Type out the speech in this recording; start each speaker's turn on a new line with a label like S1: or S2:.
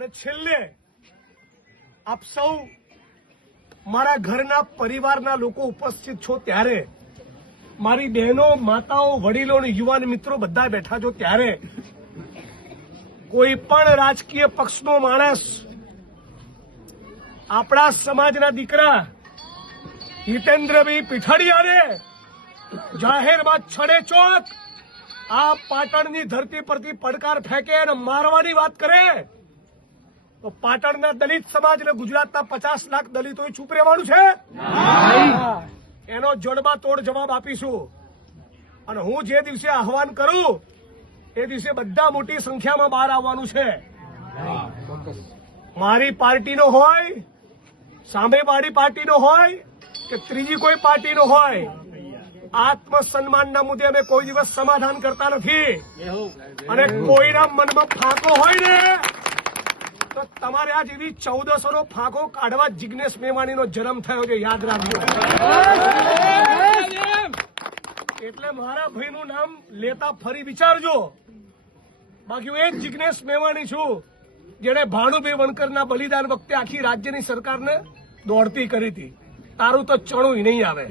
S1: અને છેલ્લે આપ સૌ મારા ઘરના પરિવારના લોકો ઉપસ્થિત છો ત્યારે મારી બહેનો, માતાઓ, વડીલો અને યુવાન મિત્રો બધા બેઠા છો ત્યારે કોઈ પણ રાજકીય પક્ષનો માણસ આપણા સમાજના દીકરા હિતેન્દ્રભાઈ પીઠડિયાને જાહેરમાં છડે ચોક, આ પાટણની ધરતી પરથી પડકાર ફેંકે અને મારવાની વાત કરે તો પાટણના દલિત સમાજ અને ગુજરાતના પચાસ લાખ દલિતો ચૂપ રહેવાનું છે. એનો જડબા તોડ જવાબ આપીશું. અને હું જે દિવસે આહવાન કરું એ દિવસે બધા મોટી સંખ્યામાં બહાર આવવાનું છે. મારી પાર્ટીનો હોય સામેવાળી પાર્ટીનો હોય કે ત્રીજી કોઈ પાર્ટીનો હોય આત્મસન્માનના મુદ્દે અમે કોઈ દિવસ સમાધાન કરતા નથી. અને કોઈના મનમાં ફાંકો હોય ને તમારે આ જેવી ચૌદસો નો ફાંકો કાઢવા જિગ્નેશ મેવાણીનો જન્મ થયો છે, યાદ રાખજો. એટલે મારા ભાઈનું નામ લેતા ફરી વિચારજો. બાકી હું એ જ જિગ્નેશ મેવાણી છું જેને ભાણુભાઈ વણકરના બલિદાન વખતે આખી રાજ્યની સરકારને દોડતી કરી હતી. તારું તો ચણું નહીં આવે.